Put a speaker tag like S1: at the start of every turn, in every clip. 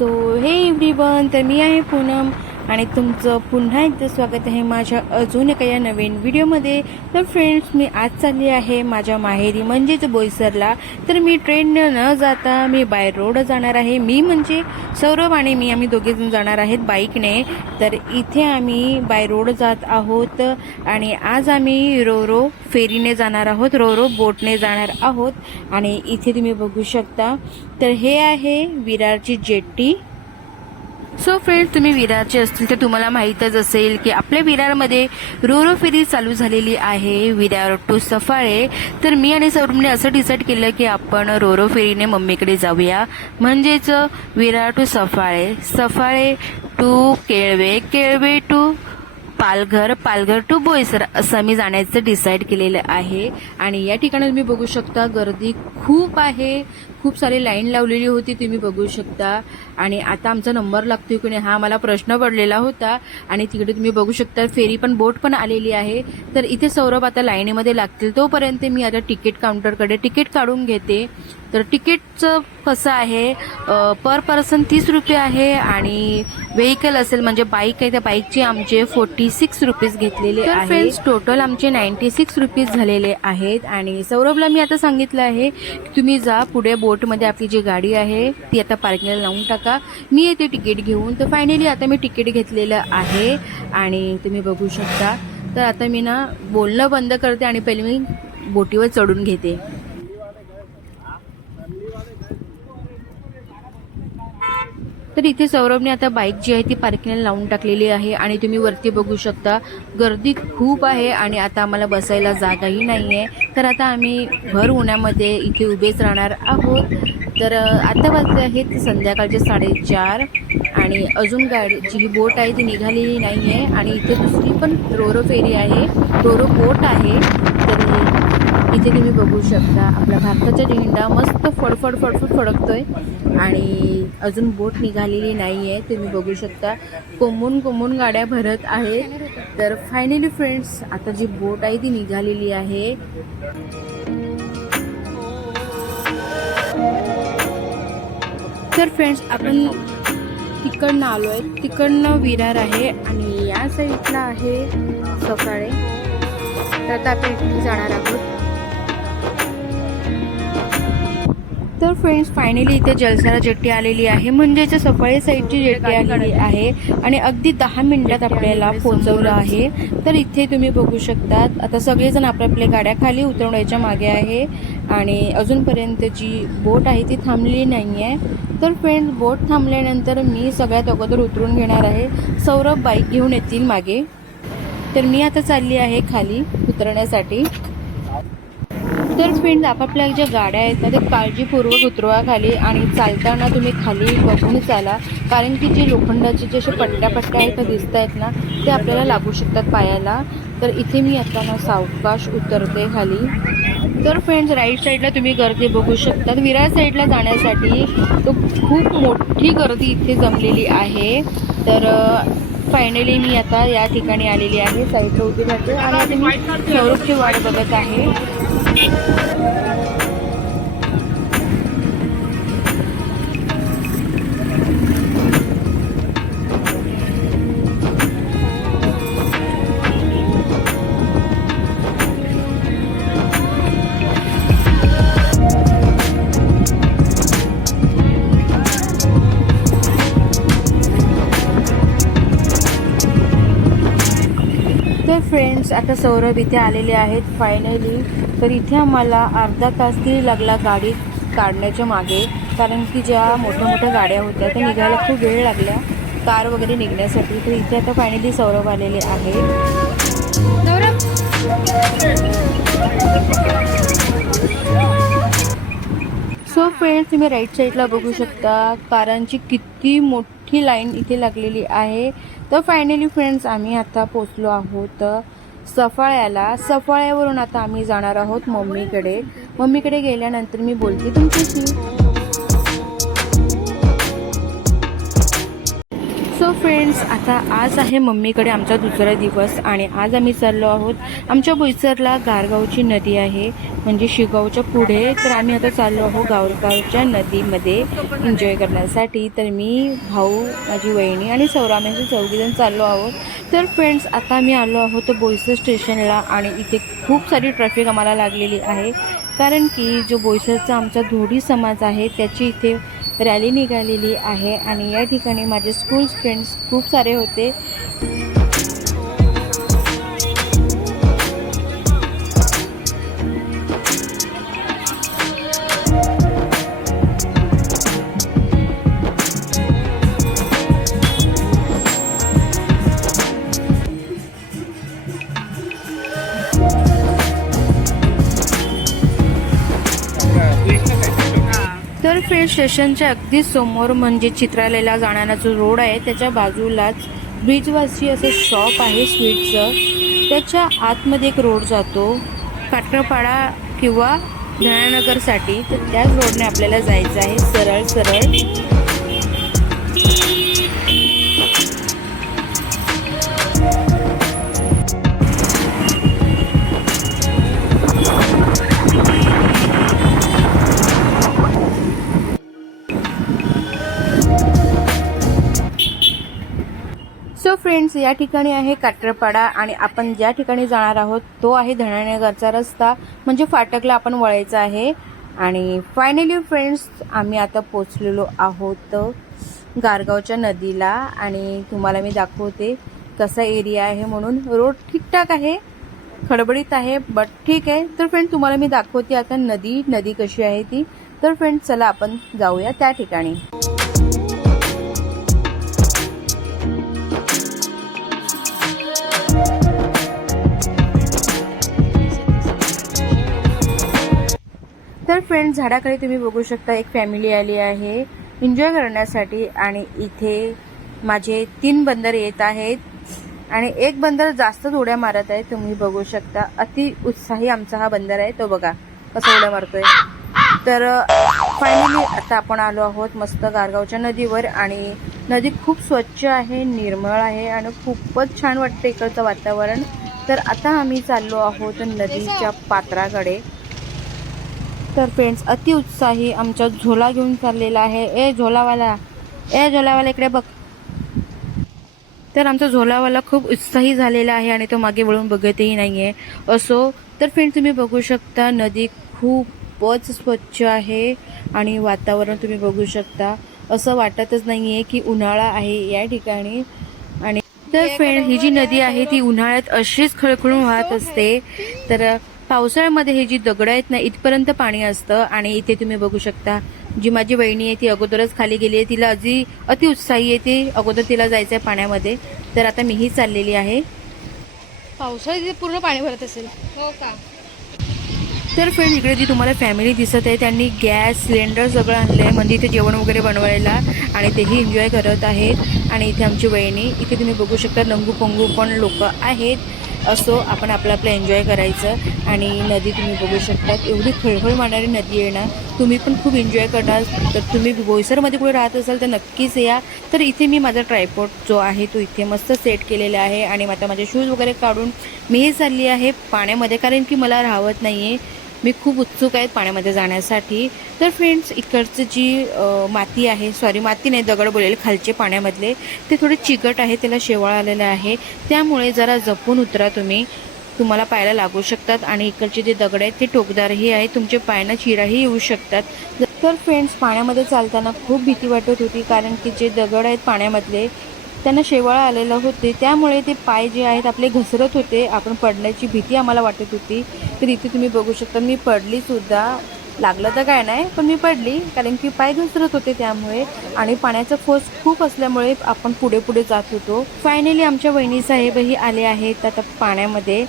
S1: So हे everyone तर मी आहे पूनम आणि तुमचं पुन्हा एकदा स्वागत आहे माझ्या अजून एका या नवीन व्हिडिओमध्ये. तर फ्रेंड्स मी आज चालली आहे माझ्या माहेरी म्हणजेच बोईसरला. तर मी ट्रेननं न जाता मी बाय रोड जाणार आहे. मी म्हणजे सौरभ आणि मी आम्ही दोघे जण जाणार आहेत बाईकने तर इथे आम्ही बाय रोड जात आहोत आणि आज आम्ही रोरो फेरीने जाणार आहोत. रोरो बोटने जाणार आहोत. आणि इथे तुम्ही बघू शकता. तर हे आहे विरारची जेट्टी. सो फ्रेंड्स तुम्ही विरारचे असतील तर तुम्हाला माहीतच असेल की आपल्या विरारमध्ये रोरो फेरी चालू झालेली आहे. विरार टू सफाळे तर मी आणि सौरभने असं डिसाईड केलं की आपण रोरो फेरीने मम्मीकडे जाऊया. म्हणजेच Virar to Safale Safale to Kelve Kelve to Palghar Palghar to Boisar असं मी जाण्याचं डिसाईड केलेलं आहे. आणि या ठिकाणी तुम्ही बघू शकता गर्दी खूप आहे. खूप सारी लाईन लावलेली होती तुम्ही बघू शकता. आणि आता आमचा नंबर लागतोय की नाही हा मला प्रश्न पडलेला होता. आणि तिकडे तुम्ही बघू शकता फेरी पण बोट पण आलेली आहे. तर इथे सौरभ आता लाईनीमध्ये लागतील तोपर्यंत मी आता तिकीट काउंटरकडे तिकीट काढून घेते. तर तिकीटचं कसं आहे पर पर्सन तीस रुपये आहे आणि व्हेकल असेल म्हणजे बाईक आहे त्या बाईकचे आमचे फोर्टी सिक्स रुपीज घेतलेले आहे टोटल आमचे नाईन्टी सिक्स रुपीज झालेले आहेत. आणि सौरभला मी आता सांगितलं आहे की तुम्ही जा पुढे कोर्टमध्ये आपली जी गाडी आहे ती आता पार्किंगला लावून टाका. मी येते तिकीट घेऊन. तर फायनली आता मी तिकीट घेतलेलं आहे आणि तुम्ही बघू शकता. तर आता मी ना बोलणं बंद करते आणि पहिले मी बोटीवर चढून घेते. तर इथे सौरभने आता बाईक जी आहे ती पार्किंगला लावून टाकलेली आहे आणि तुम्ही वरती बघू शकता गर्दी खूप आहे आणि आता आम्हाला बसायला जागाही नाही आहे तर आता आम्ही भर उन्हामध्ये इथे उभेच राहणार आहोत. तर आता वाजले आहेत संध्याकाळचे साडेचार आणि अजून गाडी जी ही बोट आहे ती निघालेली नाही आहे आणि इथे दुसरी पण रोरो फेरी आहे रोरो बोट आहे. इथे तुम्ही बघू शकता आपला भारताचा झेंडा मस्त फडफड फडफड फडकतोय. आणि अजून बोट निघालेली नाही आहे तुम्ही बघू शकता. कोंबून कोंबून गाड्या भरत आहे. तर फायनली फ्रेंड्स आता जी बोट आहे ती निघालेली आहे. तर फ्रेंड्स आपण तिकडनं आलो आहे तिकडनं विरार आहे आणि या साईडला आहे सकाळी तर आता आपण इथे जाणार आहोत. तर फ्रेंड्स फायनली इथे जलसारा जेट्टी आलेली आहे. म्हणजेच सफाळी साईडची जेट्टी आलेली आहे. आणि अगदी दहा मिनिटात आपल्याला पोहोचवलं आहे. तर इथे तुम्ही बघू शकतात आता सगळेजण आपल्या आपल्या गाड्या खाली उतरवण्याच्या मागे आहे. आणि अजूनपर्यंत जी बोट आहे ती थांबलेली नाही आहे तर फ्रेंड्स बोट थांबल्यानंतर मी सगळ्यात अगोदर उतरून घेणार आहे. सौरभ बाईक घेऊन येतील मागे. तर मी आता चालली आहे खाली उतरण्यासाठी. तर फ्रेंड्स आपापल्या ज्या गाड्या आहेत ना ते काळजीपूर्वक उतरवा खाली आणि चालताना तुम्ही खाली बघून चाला. कारण की जे लोखंडाचे जे असे पट्ट्या पट्ट्या आहेत दिसत आहेत ना ते आपल्याला लागू शकतात पायाला. तर इथे मी आता ना सावकाश उतरते खाली. तर फ्रेंड्स राईट साईडला तुम्ही गर्दी बघू शकता विरार साईडला जाण्यासाठी तो खूप मोठी गर्दी इथे जमलेली आहे. तर फायनली मी आता या ठिकाणी आलेली आहे साईडला उभी राहते आणि आता मी सौरभची वाट बघत आहे. に。तर फ्रेंड्स आता सौरभ इथे आलेले आहेत फायनली तर इथे आम्हाला अर्धा तास तरी लागला गाडी काढण्याच्या मागे कारण की ज्या मोठ्या मोठ्या गाड्या होत्या त्या निघायला खूप वेळ लागल्या कार वगैरे निघण्यासाठी. तर इथे आता फायनली सौरभ आलेले आहेत. सो फ्रेंड्स तुम्ही राईट साईडला बघू शकता कारांची किती मोठी लाईन इथे लागलेली आहे. तर फायनली फ्रेंड्स आम्ही आता पोचलो आहोत सफाळ्याला. सफाळ्यावरून आता आम्ही जाणार आहोत मम्मीकडे. मम्मीकडे गेल्यानंतर मी बोलते तुमच्याशी फ्रेंड्स आता आज आहे मम्मीकडे आमचा दुसरा दिवस आणि आज आम्ही चाललो आहोत आमच्या बोईसरला गारगावची नदी आहे. म्हणजे शिगावच्या पुढे तर आम्ही आता चाललो आहोत गावगावच्या नदीमध्ये एन्जॉय करण्यासाठी. तर मी भाऊ माझी वहिनी आणि सौराम यांचे चौघीजण चाललो आहोत. तर फ्रेंड्स आता आम्ही आलो आहोत बोईसर स्टेशनला आणि इथे खूप सारी ट्रॅफिक आम्हाला लागलेली आहे. कारण की जो बोईसरचा आमचा धोडी समाज आहे त्याची इथे रॅली निघालेली आहे. आणि या ठिकाणी माझे स्कूल फ्रेंड्स खूप सारे होते. रेल्वे स्टेशनच्या अगदी समोर म्हणजे चित्रालयाला जाणारा जो रोड आहे. त्याच्या बाजूलाच ब्रिजवासी असं शॉप आहे स्वीटचं. त्याच्या आतमध्ये एक रोड जातो काटरपाडा किंवा धनानगरसाठी. तर त्याच रोडने आपल्याला जायचं आहे सरळ सरळ. फ्रेंड्स या ठिकाणी आहे काटरपाडा आणि आपण ज्या ठिकाणी जाणार आहोत तो आहे धनानगरचा रस्ता. म्हणजे फाटकला आपण वळायचं आहे. आणि फायनली फ्रेंड्स आम्ही आता पोचलेलो आहोत गारगावच्या नदीला. आणि तुम्हाला मी दाखवते कसा एरिया आहे म्हणून. रोड ठीकठाक आहे खडबडीत आहे बट ठीक आहे. तर फ्रेंड तुम्हाला मी दाखवते आता नदी नदी कशी आहे ती. तर फ्रेंड चला आपण जाऊया त्या ठिकाणी. तर फ्रेंड झाडाखाली तुम्ही बघू शकता एक फॅमिली आली आहे एन्जॉय करण्यासाठी आणि इथे माझे तीन बंदर येत आहेत. आणि एक बंदर जास्त उड्या मारत आहे तुम्ही बघू शकता. अति उत्साही आमचा हा बंदर आहे तो बघा कसा उड्या मारतोय. तर फायनली आता आपण आलो आहोत मस्त गारगावच्या नदीवर आणि नदी खूप स्वच्छ आहे निर्मळ आहे आणि खूपच छान वाटतं इकडचं वातावरण. तर आता आम्ही चाललो आहोत नदीच्या पात्राकडे. तर फ्रेंड्स अति उत्साही आमचा झोला घेऊन चाललेला आहे. ए झोलावाला ए झोलावाला इकडे बघ. तर आमचा झोलावाला खूप उत्साही झालेला आहे आणि तो मागे वळून बघतही नाहीये. असो तर फ्रेंड्स तुम्ही बघू शकता नदी खूपच स्वच्छ आहे आणि वातावरण तुम्ही बघू शकता. असं वाटतच नाहीये की उन्हाळा आहे या ठिकाणी. आणि तर फ्रेंड ही जी नदी आहे ती उन्हाळ्यात अशीच खळखळून वाहत असते. तर पावसाळ्यामध्ये हे जी दगडं आहेत ना इथपर्यंत पाणी असतं आणि इथे तुम्ही बघू शकता जी माझी वहिनी आहे ती अगोदरच खाली गेली आहे. तिला अजी अति उत्साही आहे ती अगोदर तिला जायचं आहे पाण्यामध्ये. तर आता मीही चाललेली आहे.
S2: पावसाळ्यात तिथे पूर्ण पाणी भरत असेल. हो का?
S1: तर फ्रेंड इकडे जी तुम्हाला फॅमिली दिसत आहे त्यांनी गॅस सिलेंडर सगळं आणलं आहे म्हणजे इथे जेवण वगैरे बनवायला आणि तेही एन्जॉय करत आहेत. आणि इथे आमची वहिनी इथे तुम्ही बघू शकता लंगू पंगू पण लोक आहेत. असो आपण आपलं आपलं एन्जॉय करायचं आणि नदी तुम्ही बघू शकता एवढी खळखळ मारणारी नदी आहे ना तुम्ही पण खूप एन्जॉय करणार. तर तुम्ही बोईसरमध्ये कुठे राहत असाल तर नक्कीच या. तर इथे मी माझा ट्रायपॉड जो आहे तो इथे मस्त सेट केलेला आहे. आणि आता माझे शूज वगैरे काढून मी चालली आहे पाण्यामध्ये कारण की मला राहत नाही आहे मी खूप उत्सुक आहेत पाण्यामध्ये जाण्यासाठी. तर फ्रेंड्स इकडचं जी माती आहे सॉरी माती नाही दगड बोलेल खालचे पाण्यामधले ते थोडे चिकट आहे त्याला शेवाळ आलेलं आहे. त्यामुळे जरा जपून उतरा तुम्ही. तुम्हाला पायाला लागू शकतात आणि इकडचे जे दगड आहेत ते टोकदारही आहे तुमचे पायांना चिराही येऊ शकतात. तर फ्रेंड्स पाण्यामध्ये चालताना खूप भीती वाटत होती कारण की जे दगड आहेत पाण्यामधले त्यांना शेवाळा आलेलं होते. त्यामुळे ते पाय जे आहेत आपले घसरत होते. आपण पडण्याची भीती आम्हाला वाटत होती. तर इथे तुम्ही बघू शकता मी पडली सुद्धा. लागलं तर काय नाही पण मी पडली. कारण की पाय घसरत होते त्यामुळे. आणि पाण्याचा फोर्स खूप असल्यामुळे आपण पुढे पुढे जात होतो. फायनली आमच्या वहिनी साहेबही आले आहेत आता पाण्यामध्ये.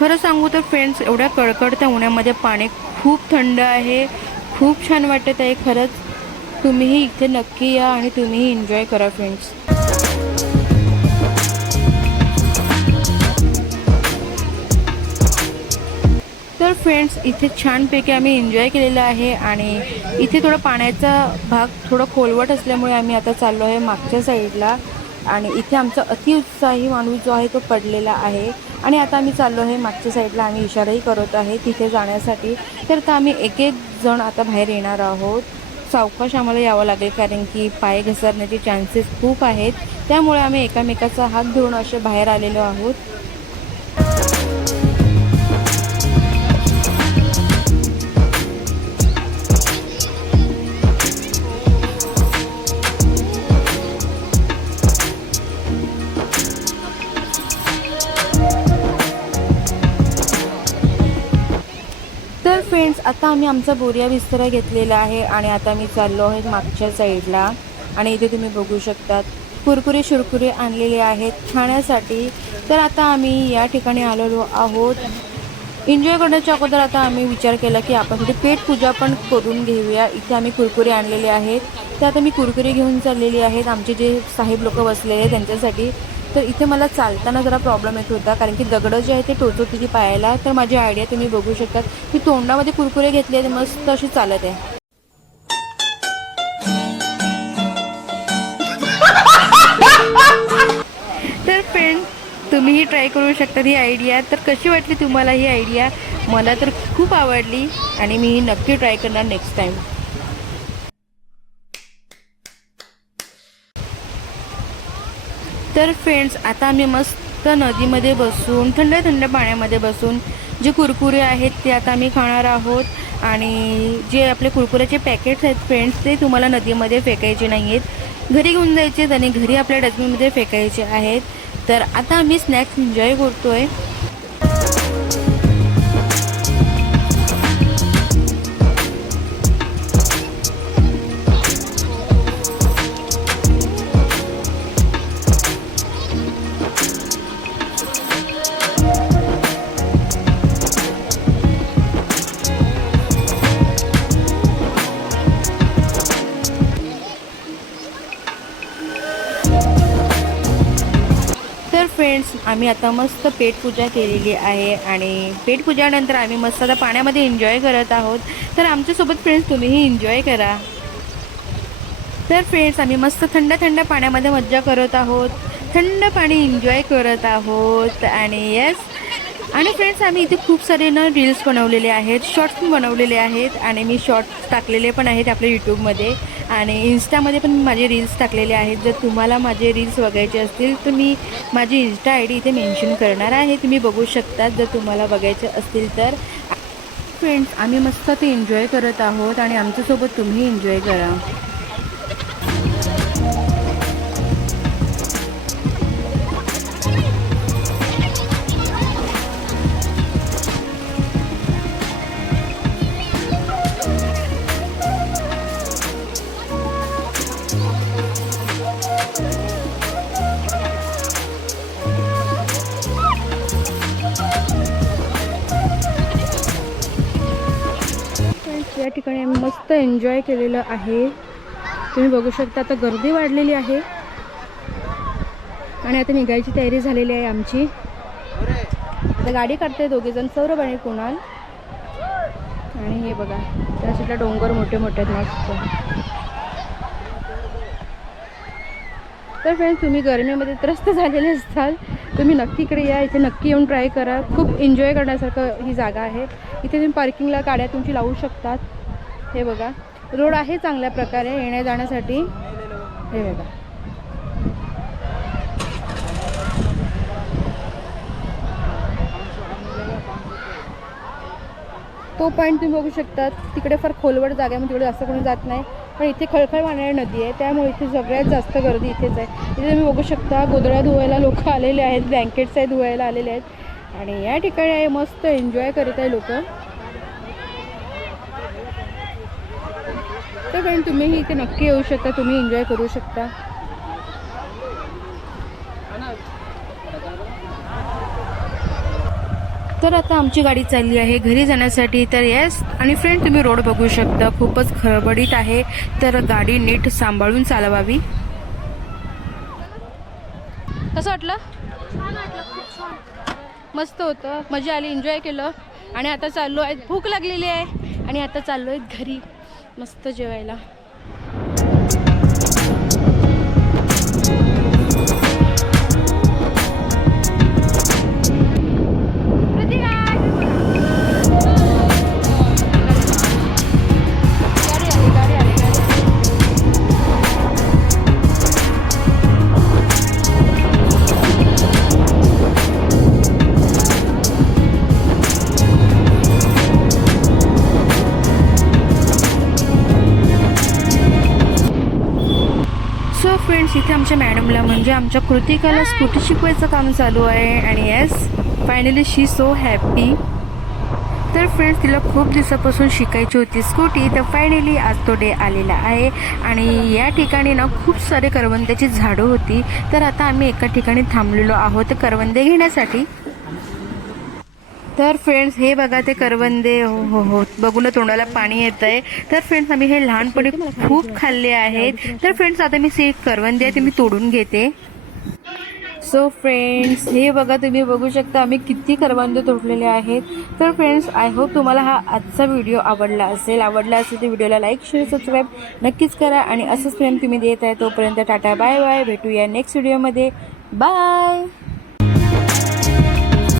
S1: खरं सांगू तर फ्रेंड्स एवढ्या कडकडत्या उन्हामध्ये पाणी खूप थंड आहे. खूप छान वाटत आहे खरंच. तुम्हीही इथे नक्की या आणि तुम्हीही एन्जॉय करा फ्रेंड्स तर फ्रेंड्स इथे छानपैकी आम्ही एन्जॉय केलेला आहे आणि इथे थोडा पाण्याचा भाग थोडा खोलवट असल्यामुळे आम्ही आता चाललो आहे मागच्या साईडला आणि इथे आमचा अतिउत्साही माणूस जो आहे तो पडलेला आहे. आणि आता आम्ही चाललो आहे मागच्या साईडला आम्ही इशाराही करत आहे तिथे जाण्यासाठी. तर आता आम्ही एक एक जण आता बाहेर येणार आहोत. सावकाश आम्हाला यावं लागेल कारण की पाय घसरण्याचे चान्सेस खूप आहेत. त्यामुळे आम्ही एकामेकाचा हात धरून असे बाहेर आलेलो आहोत. आता आम्ही आमचा बोरिया बिस्तरा घेतलेला आहे आणि आता मी चाललो आहे मागच्या साईडला. आणि इथे तुम्ही बघू शकतात कुरकुरे शुरकुरे आणलेले आहेत खाण्यासाठी. तर आता आम्ही या ठिकाणी आलेलो आहोत. एन्जॉय करण्याच्या अगोदर आता आम्ही विचार केला की आपण तिथे पेट पूजा पण करून घेऊया. इथे आम्ही कुरकुरे आणलेले आहेत. तर आता मी कुरकुरे घेऊन चाललेली आहेत. आमचे जे साहेब लोक बसलेले आहेत त्यांच्यासाठी तर इथे मला चालताना जरा प्रॉब्लेम येत होता. कारण की दगडं जे आहे ते टोचत होती पायाला. तर माझी आयडिया तुम्ही बघू शकतात. की तोंडामध्ये कुरकुरे घेतले मस्त अशी चालत आहे. तर फ्रेंड तुम्हीही ट्राय करू शकता ही आयडिया तर कशी वाटली तुम्हाला ही आयडिया मला तर खूप आवडली. आणि मी ही नक्की ट्राय करणार नेक्स्ट टाईम तर फ्रेंड्स आता आम्ही मस्त नदीमध्ये बसून थंड थंड पाण्यामध्ये बसून जे कुरकुरे आहेत ते आता आम्ही खाणार आहोत. आणि जे आपले कुरकुऱ्याचे पॅकेट्स आहेत फ्रेंड्स ते तुम्हाला नदीमध्ये फेकायचे नाही आहेत घरी घेऊन जायचे आहेत आणि घरी आपल्या डस्टबिनमध्ये फेकायचे आहेत. तर आता आम्ही स्नॅक्स एन्जॉय करतो आहे आम्ही आता मस्त पेटपूजा केलेली आहे आणि पेटपूजानंतर आम्ही मस्त आता पाण्यामध्ये एन्जॉय करत आहोत. तर आमच्यासोबत फ्रेंड्स तुम्हीही एन्जॉय करा. तर फ्रेंड्स आम्ही मस्त थंड थंड पाण्यामध्ये मज्जा करत आहोत. थंड पाणी एन्जॉय करत आहोत. आणि येस आणि फ्रेंड्स आम्ही इथे खूप सारे ना रील्स बनवलेले आहेत शॉर्ट्स पण बनवलेले आहेत आणि मी शॉर्ट्स टाकलेले पण आहेत आपल्या यूट्यूबमध्ये आणि इन्स्टामध्ये पण माझे रील्स टाकलेले आहेत. जर तुम्हाला माझे रील्स बघायचे असतील तर मी माझी इन्स्टा आय डी इथे मेन्शन करणार आहे. तुम्ही बघू शकता जर तुम्हाला बघायचे असतील तर. फ्रेंड्स आम्ही मस्त ते एन्जॉय करत आहोत आणि आमच्यासोबत तुम्ही एन्जॉय करा. या ठिकाणी आम्ही मस्त एन्जॉय केलेलं आहे. तुम्ही बघू शकता आता गर्दी वाढलेली आहे. आणि आता निघायची तयारी झालेली आहे आमची. आता गाडी काढते दोघे जण सौरभ आणि कुणाल. आणि हे बघा त्या साईडला डोंगर मोठे मोठे आहेत मस्त. तर फ्रेंड्स तुम्ही गरमीमध्ये त्रस्त झालेले असताल तुम्ही नक्की इकडे या इथे नक्की येऊन ट्राय करा. खूप एन्जॉय करण्यासारखं ही जागा आहे. इथे तुम्ही पार्किंगला गाड्या तुमची लावू शकतात. हे बघा. रोड आहे चांगल्या प्रकारे येण्या जाण्यासाठी. हे बघा. तो पॉईंट तुम्ही बघू शकता तिकडे फार खोलवड जागा आहे मग तिकडे जास्त कोणी जात नाही. पण इथे खळखळ वाहणारी नदी आहे. त्यामुळे इथे सगळ्यात जास्त गर्दी इथेच आहे. इथे तुम्ही बघू शकता गोधड्या धुवायला लोक आलेले आहेत. ब्लँकेट्स आहे धुवायला आलेले आहेत. आणि या ठिकाणी आहे मस्त एन्जॉय करत आहे लोक. तर फ्रेंड तुम्हीही इथे नक्की येऊ शकता तुम्ही एन्जॉय करू शकता. तर आता आमची गाडी चालली आहे घरी जाण्यासाठी. तर येस आणि फ्रेंड तुम्ही रोड बघू शकता. खूपच खळबळीत आहे. तर गाडी नीट सांभाळून चालवावी.
S2: कसं वाटलं? मस्त होतं. मजा आली एन्जॉय केलं.
S1: आणि आता चाललो आहे भूक लागलेली आहे. आणि आता चाललो आहे घरी. मस्त जेवायला. फ्रेंड्स इथे आमच्या मॅडमला म्हणजे आमच्या कृतिकाला स्कूटी शिकवायचं काम चालू आहे. आणि yes finally she so happy तर फ्रेंड्स तिला खूप दिवसापासून शिकायची होती स्कूटी. तर फायनली आज तो डे आलेला आहे. आणि या ठिकाणी ना खूप सारे करवंद्याची झाडं होती. तर आता आम्ही एका ठिकाणी थांबलेलो आहोत करवंदे घेण्यासाठी. तर फ्रेंड्स हे बघा ते करवंदे हो हो हो. बघून तोंडाला पाणी येत आहे तर फ्रेंड्स आम्ही हे लहानपणी खूप खाल्ले आहेत. तर फ्रेंड्स आता मी से करवंदे आहे ते मी तोडून घेते. सो फ्रेंड्स हे बघा तुम्ही बघू शकता आम्ही किती करवंदे तोडलेले आहेत. तर फ्रेंड्स आय होप तुम्हाला हा आजचा व्हिडिओ आवडला असेल. आवडला असेल तर व्हिडिओला लाईक शेअर सबस्क्राईब नक्कीच करा आणि असंच प्रेम तुम्ही देत आहे तोपर्यंत टाटा बाय बाय भेटूया नेक्स्ट व्हिडिओमध्ये बाय